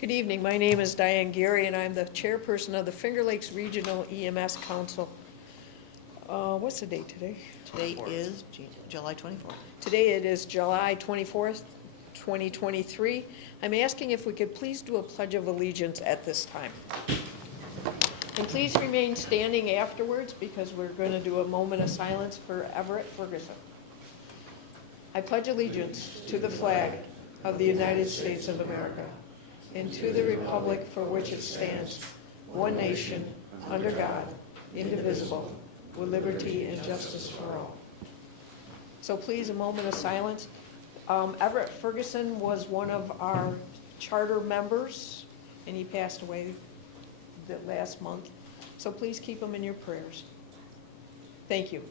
Good evening. My name is Diane Gary, and I'm the chairperson of the Finger Lakes Regional EMS Council. What's the date today? Today is July 24th. Today it is July 24th, 2023. I'm asking if we could please do a Pledge of Allegiance at this time. And please remain standing afterwards because we're going to do a moment of silence for Everett Ferguson. I pledge allegiance to the flag of the United States of America and to the republic for which it stands, one nation, under God, indivisible, with liberty and justice for all. So please, a moment of silence. Everett Ferguson was one of our charter members, and he passed away last month. So please keep him in your prayers. Thank you.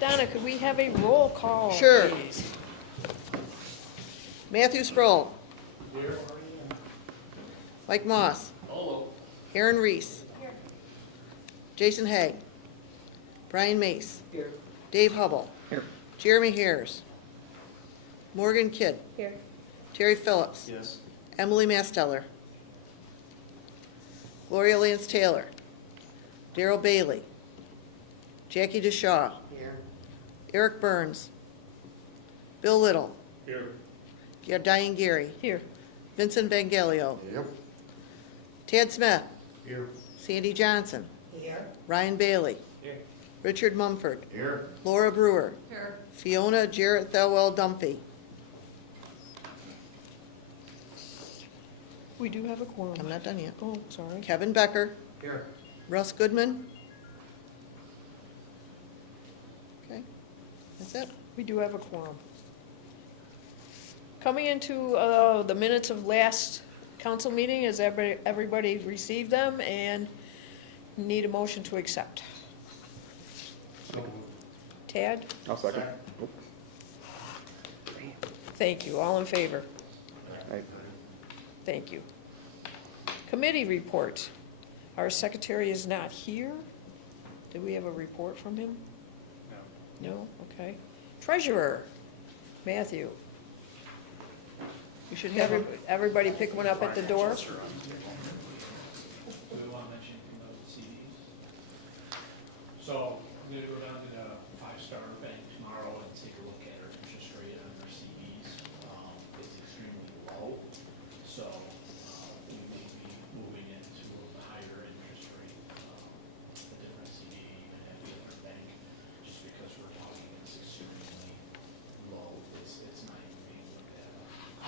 Donna, could we have a roll call, Sure. please? Matthew Sproul. Here. Mike Moss. Hello. Aaron Reese. Here. Jason Haig. Brian Mace. Here. Dave Hubble. Here. Jeremy Harris. Morgan Kidd. Here. Terry Phillips. Yes. Emily Masteller. Gloria Lance Taylor. Daryl Bailey. Jackie DeShaw. Here. Eric Burns. Bill Little. Here. Diane Gary. Here. Vincent Vangelio. Yep. Tad Smith. Here. Sandy Johnson. Here. Ryan Bailey. Here. Richard Mumford. Here. Laura Brewer. Here. Fiona Jarrett Thelwell Dumphy. We do have a quorum. I'm not done yet. Oh, sorry. Kevin Becker. Here. Russ Goodman. Okay, that's it. We do have a quorum. Coming into the minutes of last council meeting, has everybody received them and need a motion to accept? So moved. Tad? I'll second. Thank you. All in favor? Aye. Thank you. Committee report. Our secretary is not here. Do we have a report from him? No. No? Okay. Treasurer, Matthew. You should have everybody pick one up at the door. Do we want to mention anything about the CDs? So I'm going to go down to the five-star bank tomorrow and take a look at our interest rate on our CDs. It's extremely low, so we may be moving into a higher interest rate, a different CD, even at the other bank, just because we're talking it's extremely low. It's not even being looked at.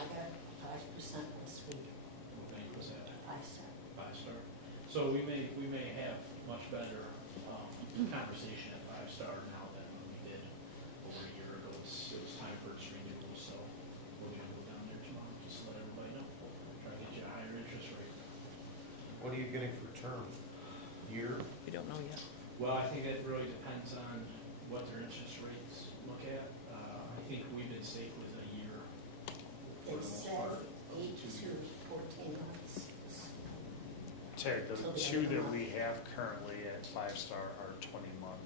I got 5% this week, What bank was that? 5 cents. Five-star. So we may have much better conversation at five-star now than we did over a year ago. It was time for its renewal, so we're gonna go down there tomorrow, just to let everybody know. Try to get you a higher interest rate. What are you getting for term? Year? We don't know yet. Well, I think it really depends on what their interest rates look at. I think we've been safe with a year for It the most said part. 8 to 14 months. Ted, the two that we have currently at five-star are 20-month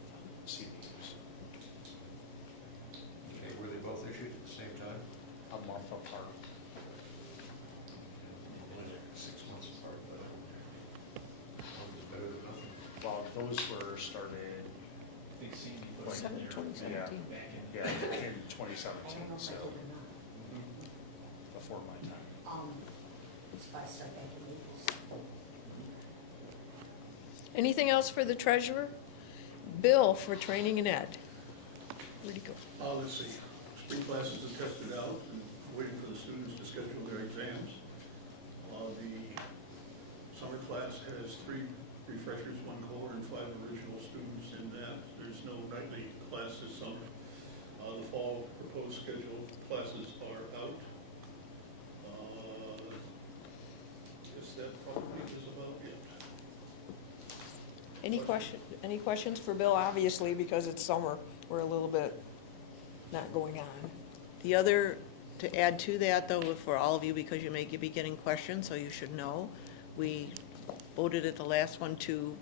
CDs, Okay, were they both issued at the same time? a month apart. 6 months apart, but one was better than nothing. Well, those were started, I think Sandy put it in there 2017. back in. yeah, in 2017, I don't know if so I did or not. before my time. It's 5-star bank in Naples. Anything else for the treasurer? Bill for training and ed. Where'd he go? Let's see, spring classes have tested out and waiting for the students to schedule their exams. The summer class has 3 refreshers, 1 core, and 5 original students in that. There's no nightly class this summer. The fall proposed schedule classes are out. Guess that probably is about it. Any questions for Bill? Obviously, because it's summer, we're a little bit not going on. The other, to add to that though, for all of you, because you may be getting questions, so you should know, we voted at the last one to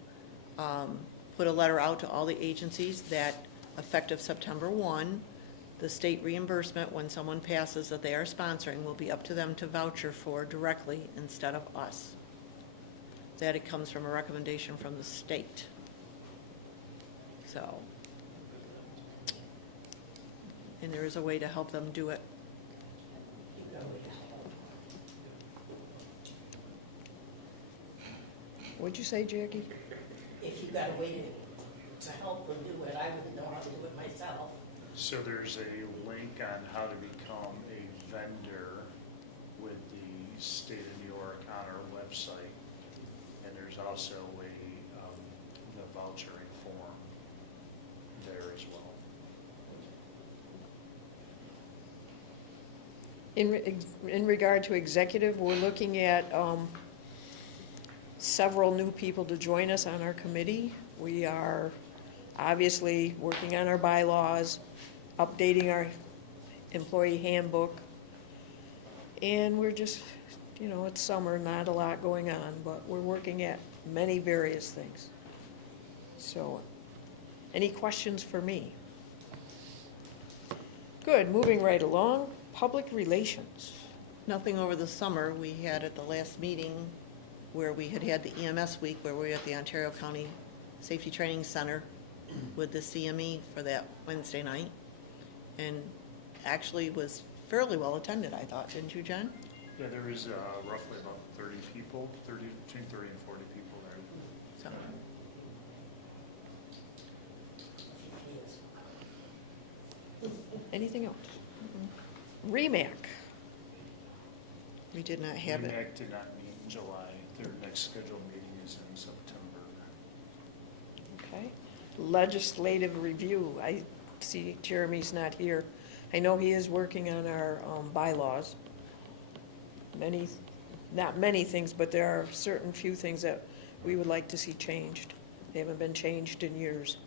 put a letter out to all the agencies that effective September 1, The state reimbursement, when someone passes that they are sponsoring, will be up to them to voucher for directly instead of us. That it comes from a recommendation from the state. So, and there is a way to help them do it. You got a way to help. What'd you say, Jackie? If you got a way to help them do it, I wouldn't know how to do it myself. So there's a link on how to become a vendor with the state of New York on our website. And there's also the vouchering form there as well. In regard to executive, we're looking at several new people to join us on our committee. We are obviously working on our bylaws, updating our employee handbook, and we're just, it's summer, not a lot going on, but we're working at many various things. So, any questions for me? Good, moving right along, public relations. Nothing over the summer. We had at the last meeting where we had the EMS week, where we were at the Ontario County Safety Training Center with the CME for that Wednesday night. And actually was fairly well attended, I thought, didn't you, Jen? Yeah, there was roughly about 30 people, between 30 and 40 people there. So, Anything else? REMAC. we did not have it. REMAC did not meet in July. Their next scheduled meeting is in September. Okay. Legislative review. I see Jeremy's not here. I know he is working on our bylaws. Not many things, but there are certain few things that we would like to see changed. They haven't been changed in years.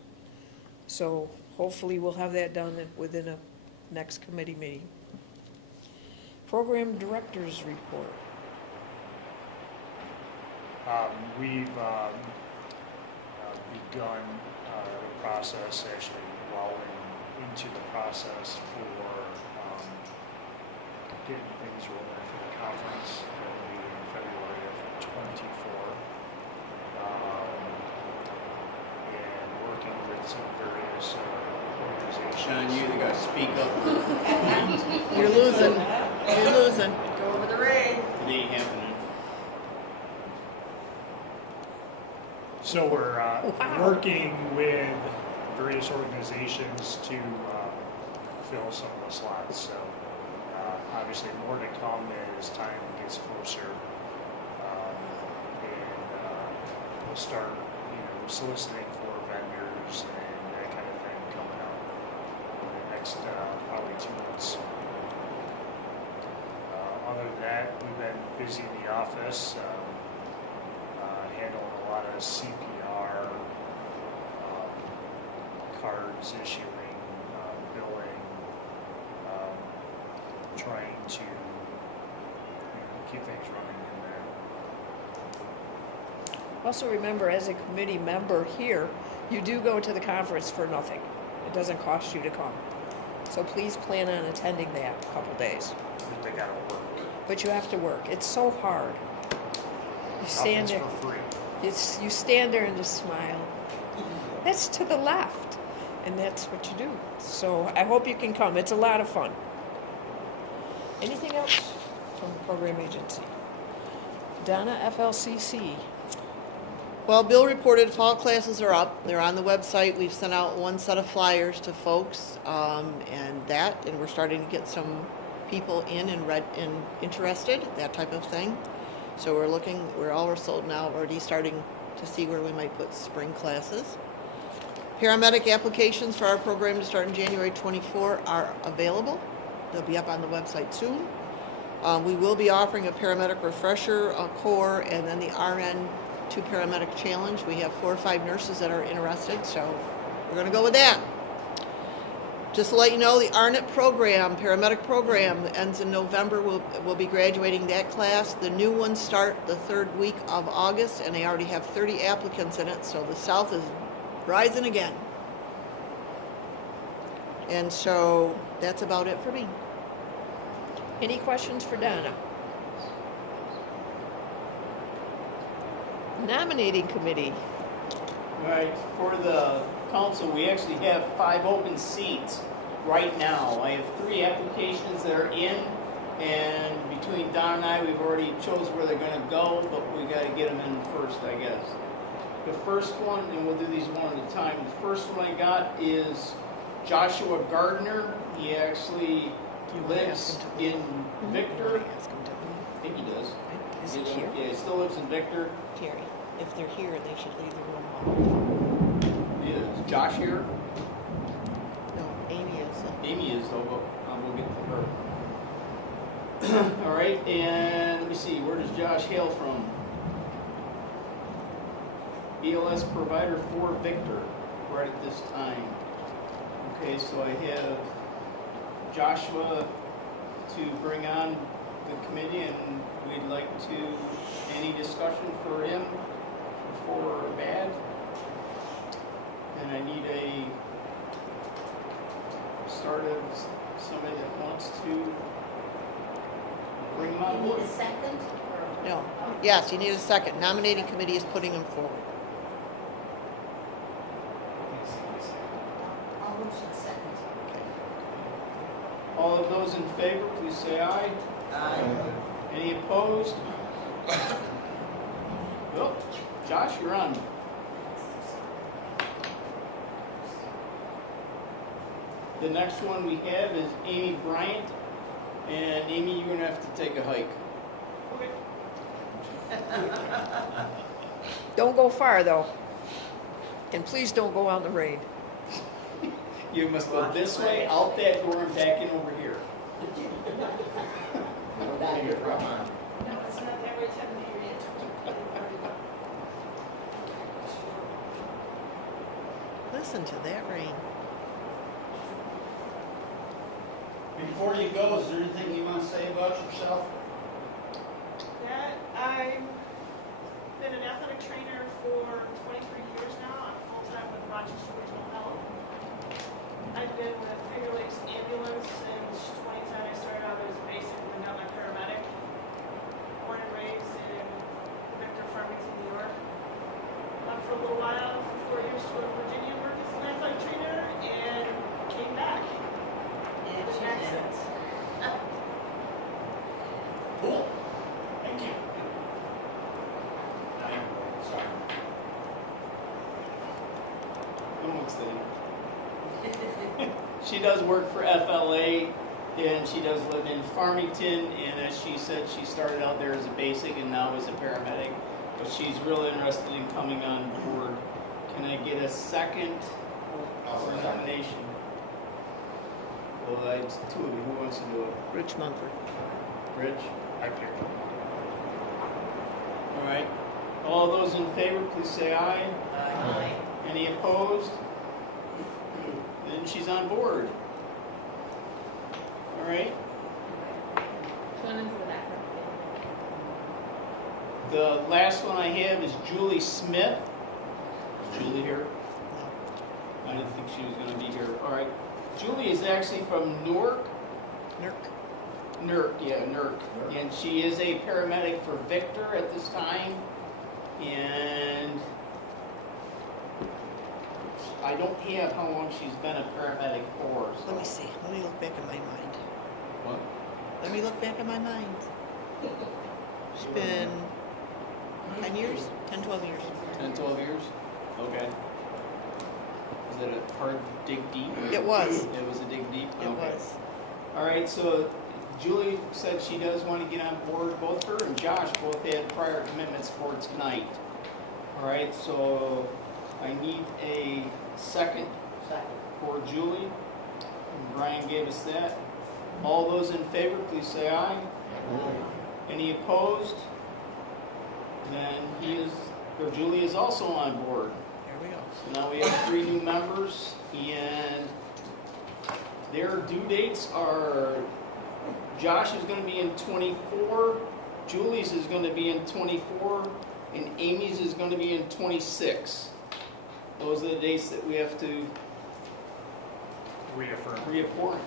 So hopefully we'll have that done within a next committee meeting. Program Director's Report. We've begun the process, actually well into the process for getting things rolling for the conference that will be in February of 24. And working with some various organizations. Sean, you either gotta speak up You're losing. You're losing. Go over the rain. or it ain't happening. So we're working with various organizations to fill some of the slots. So obviously more to come as time gets closer. And we'll start, soliciting for vendors and that kind of thing coming up in the next probably 2 months. Other than that, we've been busy in the office. Handling a lot of CPR, cards issuing, billing, trying to keep things running in there. Also remember, as a committee member here, you do go to the conference for nothing. It doesn't cost you to come. So please plan on attending that a couple days. But they gotta work. But you have to work. It's so hard. You stand Nothing's there. for free. You stand there and just smile. That's to the left. And that's what you do. So I hope you can come. It's a lot of fun. Anything else from the program agency? Donna, FLCC. Well, Bill reported fall classes are up. They're on the website. We've sent out one set of flyers to folks, and we're starting to get some people in and interested, that type of thing. So we're all sold now, already starting to see where we might put spring classes. Paramedic applications for our program to start in January 24 are available. They'll be up on the website soon. We will be offering a paramedic refresher core and then the RN to paramedic challenge. We have 4 or 5 nurses that are interested, so we're going to go with that. Just to let you know, the RNIT program, paramedic program, that ends in November. We'll be graduating that class. The new ones start the 3rd week of August, and they already have 30 applicants in it, so the South is rising again. And so that's about it for me. Any questions for Donna? Nominating committee. All right, for the council, we actually have 5 open seats right now. I have 3 applications that are in, and between Don and I, we've already chose where they're gonna go, but we gotta get them in first, I guess. The first one, and we'll do these one at a time, the first one I got is Joshua Gardner. He actually lives in Victor. I think he does. Is he here? Yeah, he still lives in Victor. Carrie, if they're here, they should leave the room. Is Josh here? No, Amy is. Amy is, though, but we'll get to her. All right, and let me see, where does Josh hail from? BLS provider for Victor, right at this time. Okay, so I have Joshua to bring on the committee, and we'd like to, any discussion for him, for or bad? And I need a start of somebody that wants to bring him on You need board. a second? or- No. Yes, you need a second. Nominating committee is putting them forward. I'll motion second. All of those in favor, please say aye. Any opposed? Well, Josh, you're on. The next one we have is Amy Bryant. And Amy, you're gonna have to take a hike. Don't go far, though. And please don't go on the rain. You must go this way, out that door, and back in over here. No, it's not that way, Listen to that rain. Before you go, is there anything you want to say about yourself? That I've been an athletic trainer for 23 years now. I'm full-time with Rochester Regional Health. I've been with Finger Lakes Ambulance since 2010. I started out as a basic and then got my paramedic. Born and raised in Victor, Farmington, New York. Left for a little while, for 4 years to go to Virginia, work as an athletic trainer, and came back. Yeah, With an accent. Cool. Thank you. Sorry. No one's sitting. She does work for FLA, and she does live in Farmington, and as she said, she started out there as a basic and now as a paramedic, but she's really interested in coming on board. Can I get a second for nomination? Well, it's 2 of you. Who wants to do it? Rich Mumford. Rich? I pick them. All right. All those in favor, please say aye. Aye. Any opposed? Then she's on board. All right. The last one I have is Julie Smith. Is Julie here? I didn't think she was going to be here. All right. Julie is actually from Newark. Newark, and she is a paramedic for Victor at this time, and I don't have how long she's been a paramedic for. So. Let me see. Let me look back in my mind. What? Let me look back in my mind. It's been 10 years? 10, 12 years. 10, 12 years? Okay. Was it a hard dig deep? It was. It was a dig deep? It was. All right, so Julie said she does want to get on board. Both her and Josh both had prior commitments for tonight. All right, so I need a second for Julie. And Brian gave us that. All those in favor, please say aye. Any opposed? Then Julie is also on board. There we go. So now we have 3 new members, and their due dates are, Josh is going to be in 24, Julie's is going to be in 24, and Amy's is going to be in 26. Those are the dates that we have to Reaffirm. Reappoint.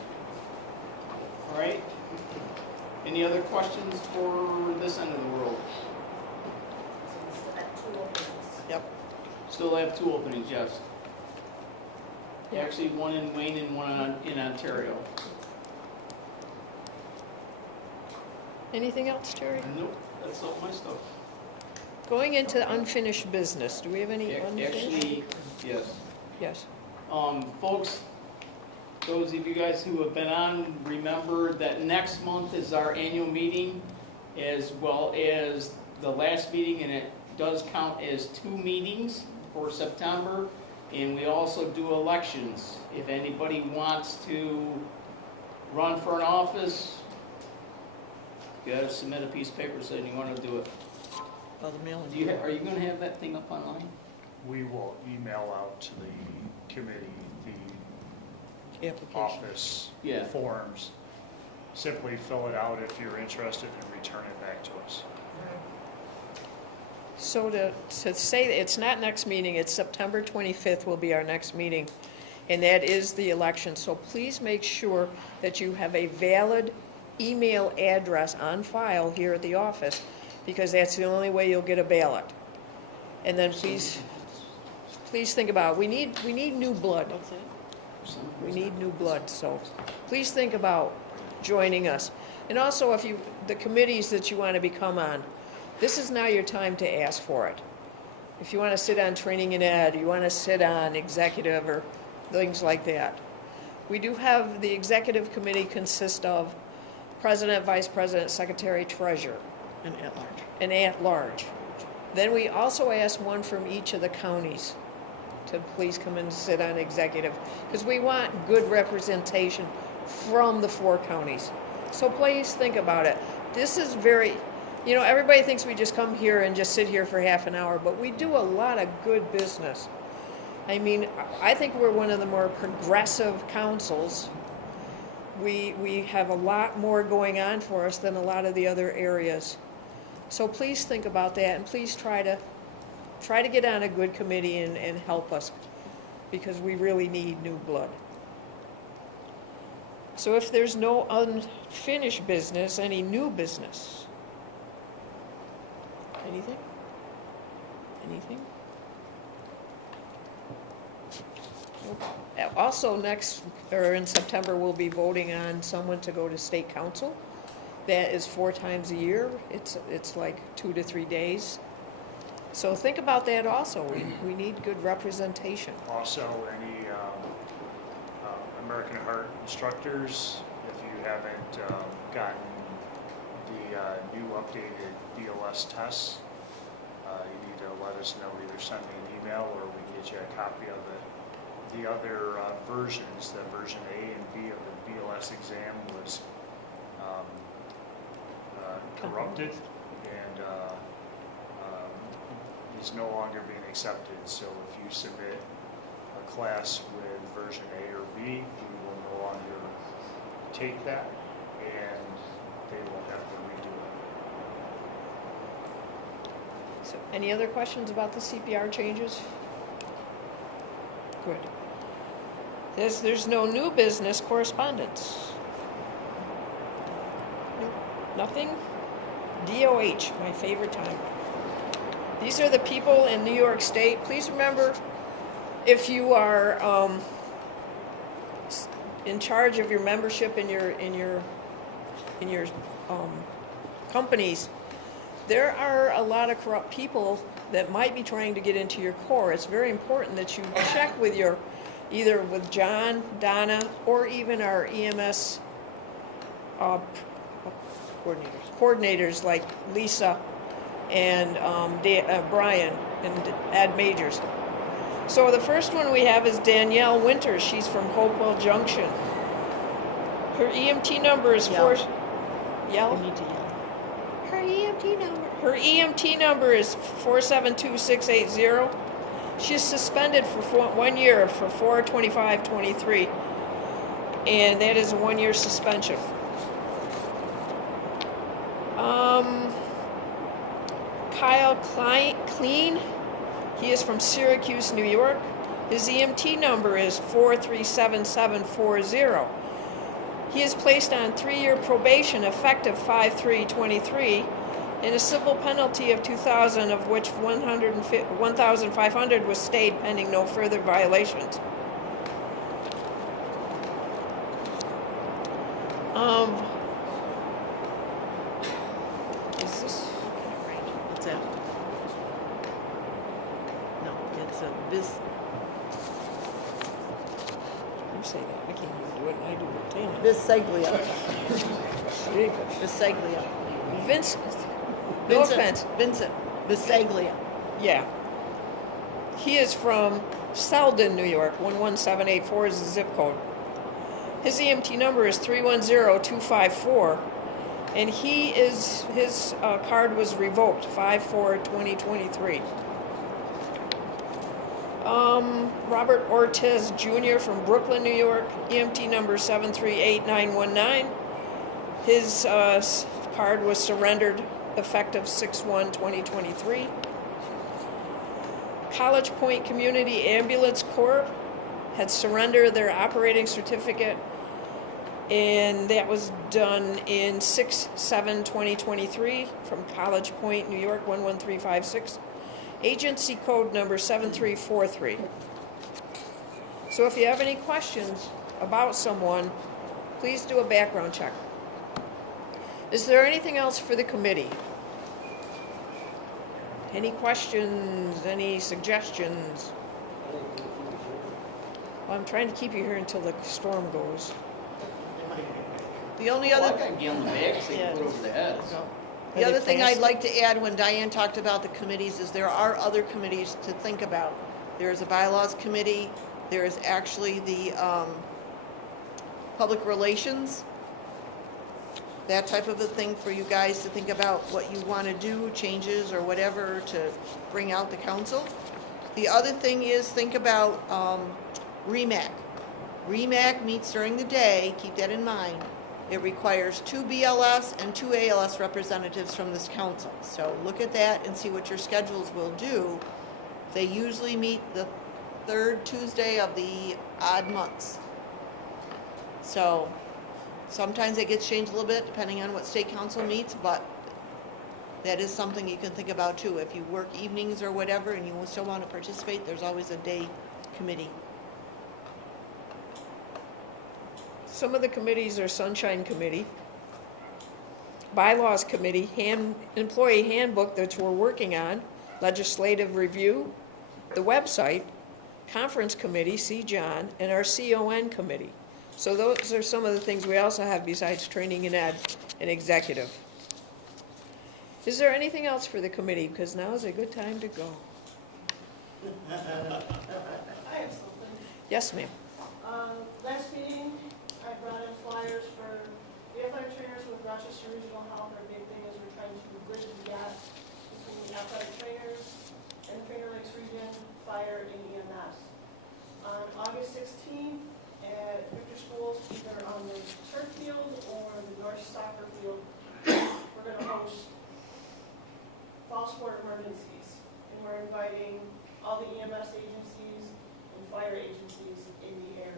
All right. Any other questions for this end of the world? So we still have 2 openings. Yep. Still have 2 openings, yes. Actually, one in Wayne and one in Ontario. Anything else, Terry? Nope, that's all my stuff. Going into unfinished business, do we have any unfinished? Actually, yes. Yes. Folks, those of you guys who have been on, remember that next month is our annual meeting, as well as the last meeting, and it does count as 2 meetings for September. And we also do elections. If anybody wants to run for an office, you gotta submit a piece of paper saying you want to do it. Oh, the mailing. Are you gonna have that thing up online? We will email out to the committee the Application. office Yeah. forms. Simply fill it out if you're interested and return it back to us. So to say that it's not next meeting, it's September 25th will be our next meeting, and that is the election. So please make sure that you have a valid email address on file here at the office, because that's the only way you'll get a ballot. And then please think about it. We need new blood. We need new blood, so please think about joining us. And also, if the committees that you want to become on, this is now your time to ask for it. If you want to sit on training and ed, you want to sit on executive or things like that. We do have, the executive committee consists of president, vice president, secretary, treasurer, And at large. and at large. Then we also ask one from each of the counties to please come and sit on executive, because we want good representation from the 4 counties. So please think about it. This is very, everybody thinks we just come here and just sit here for half an hour, but we do a lot of good business. I mean, I think we're one of the more progressive councils. We have a lot more going on for us than a lot of the other areas. So please think about that, and please try to get on a good committee and help us, because we really need new blood. So if there's no unfinished business, any new business? Anything? Anything? Nope. Also in September, we'll be voting on someone to go to state council. That is 4 times a year. It's like 2 to 3 days. So think about that also. We need good representation. Also, any American Heart instructors, if you haven't gotten the new updated BLS tests, you need to let us know. Either send me an email or we can get you a copy of it. The other versions, the version A and B of the BLS exam was corrupted and is no longer being accepted. So if you submit a class with version A or B, we will no longer take that and they will have to redo it. So any other questions about the CPR changes? Good. There's no new business correspondence. Nope. Nothing? DOH, my favorite time. These are the people in New York State. Please remember, if you are in charge of your membership in your companies, there are a lot of corrupt people that might be trying to get into your core. It's very important that you check with either with John, Donna, or even our EMS coordinators like Lisa and Brian and Ed Majors. So the first one we have is Danielle Winters. She's from Hopewell Junction. Her EMT number is Yell. Yell? You need to yell. Her EMT number is 472680. She's suspended for 1 year for 4/25/23, and that is a 1-year suspension. Kyle Clean, he is from Syracuse, New York. His EMT number is 437740. He is placed on 3-year probation effective 5/3/23 and a civil penalty of $2,000, of which $1,500 was stayed pending no further violations. Is this right? What's that? No, it's a You say that. I can't even do it, and I do it. Damn it. Biseglia. Jeepers. Biseglia. Vincent. No offense. Vincent Biseglia. Yeah. He is from Selden, New York. 11784 is the zip code. His EMT number is 310254, and his card was revoked 5/4/2023. Robert Ortiz Jr. from Brooklyn, New York. EMT number 7388919. His card was surrendered effective 6/1/2023. College Point Community Ambulance Corps had surrendered their operating certificate, and that was done in 6/7/2023 from College Point, New York 11356. Agency code number 7343. So if you have any questions about someone, please do a background check. Is there anything else for the committee? Any questions, any suggestions? Well, I'm trying to keep you here until the storm goes. The only Oh, I other, got Galen bags they Yeah. can put over the heads. the other thing I'd like to add when Diane talked about the committees is there are other committees to think about. There's a bylaws committee, there is actually the public relations, that type of a thing for you guys to think about what you want to do, changes or whatever to bring out the council. The other thing is think about REMAC. REMAC meets during the day, keep that in mind. It requires 2 BLS and 2 ALS representatives from this council. So look at that and see what your schedules will do. They usually meet the 3rd Tuesday of the odd months. So sometimes it gets changed a little bit depending on what state council meets, but that is something you can think about too. If you work evenings or whatever and you still want to participate, there's always a day committee. Some of the committees are Sunshine Committee, Bylaws Committee, Employee Handbook that we're working on, Legislative Review, the website, Conference Committee, see John, and our CON Committee. So those are some of the things we also have besides training and ed and executive. Is there anything else for the committee? Because now is a good time to go. I have something. Yes, ma'am. Last meeting, I brought in flyers for the athletic trainers with Rochester Regional Health. Our big thing is we're trying to bridge the gap between the athletic trainers and the Finger Lakes Region Fire and EMS. On August 16th at Victor Schools, either on the turf field or the North Soccer Field, we're going to host fall sport emergencies. And we're inviting all the EMS agencies and fire agencies in the area.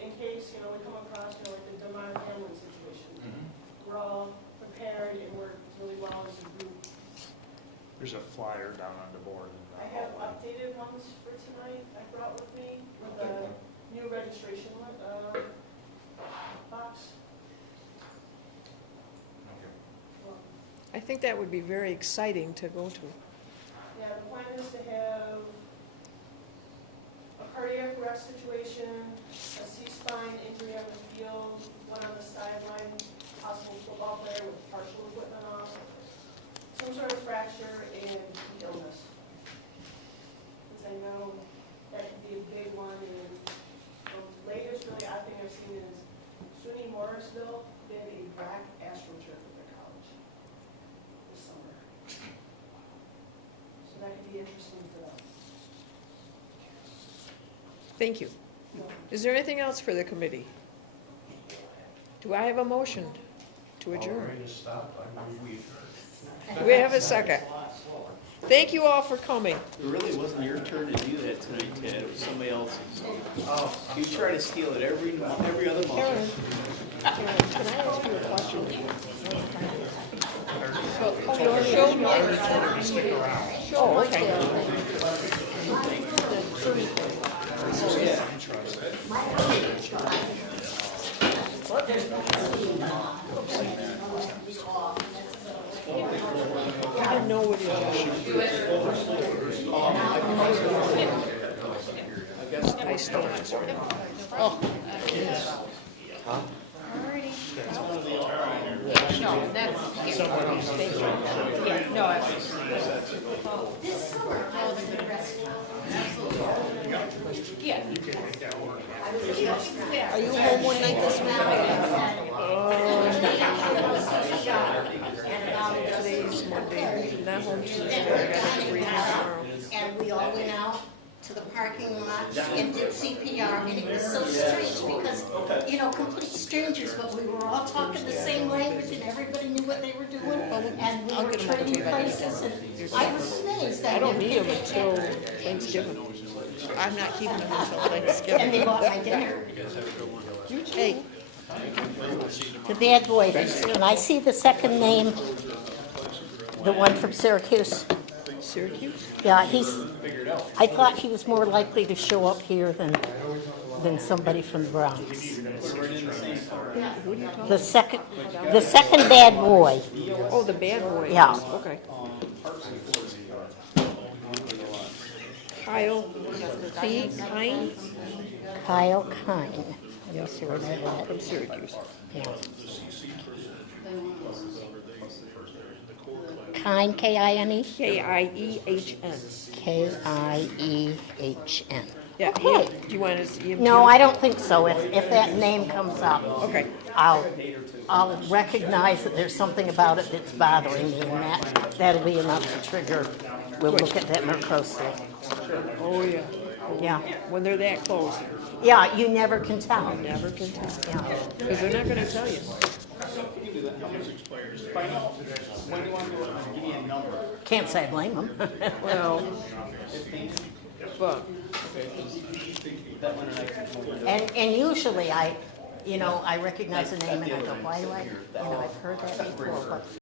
In case, we come across, like the Demar Hamlin situation. We're all prepared and work really well as a group. There's a flyer down on the board. I have updated ones for tonight I brought with me with a new registration box. I think that would be very exciting to go to. Yeah, the plan is to have a cardiac arrest situation, a C-spine injury on the field, one on the sideline, possible football player with partial equipment off, some sort of fracture, and illness. Because I know that could be a big one, and the latest really odd thing I've seen is SUNY Morrisville did a black astroturf at their college this summer. So that could be interesting for them. Thank you. Is there anything else for the committee? Do I have a motion to adjourn? Already stopped, I move we adjourn. Do we have a second? Thank you all for coming. It really wasn't your turn to do that tonight, Ted, it was somebody else's. You try to steal it every other month. Karen, can I ask you a question? Show me. Oh, okay. I didn't know what you I still Oh. No, that's. Yeah, no, this summer, I was in the restaurant. Yeah. Are you home one night this week? Today's Monday, not home Tuesday, I got a briefing tomorrow. And we all went out to the parking lot and did CPR, and it was so strange because, you know, complete strangers, but we were all talking the same language and everybody knew what they were doing, and we were trading places, and I was amazed. I don't need them until Thanksgiving. I'm not keeping them until And they Thanksgiving. bought my dinner. Hey, The bad boy, when I see the second name, the one from Syracuse, Syracuse? yeah, I thought he was more likely to show up here than somebody from the Bronx. The second bad boy, Oh, the bad boy. Yeah. Okay. Kyle Kine Kyle Kine. Let me see where that is. from Syracuse. Yeah. Kine, K-I-N-E? Kiehn. K-I-E-H-N. Yeah. Okay. Do you want to see him? No, I don't think so. If that name comes up, Okay. I'll recognize that there's something about it that's bothering me, and that'll be enough to trigger. We'll look at that more closely. Oh, yeah. Yeah. When they're that close, Yeah, you never can tell. never can tell. Yeah. Because they're not going to tell you. When do you want to do it? Give me a number. Can't say I blame them. Well, but That one and I. And usually I recognize the name and I go, why do I've heard that before, but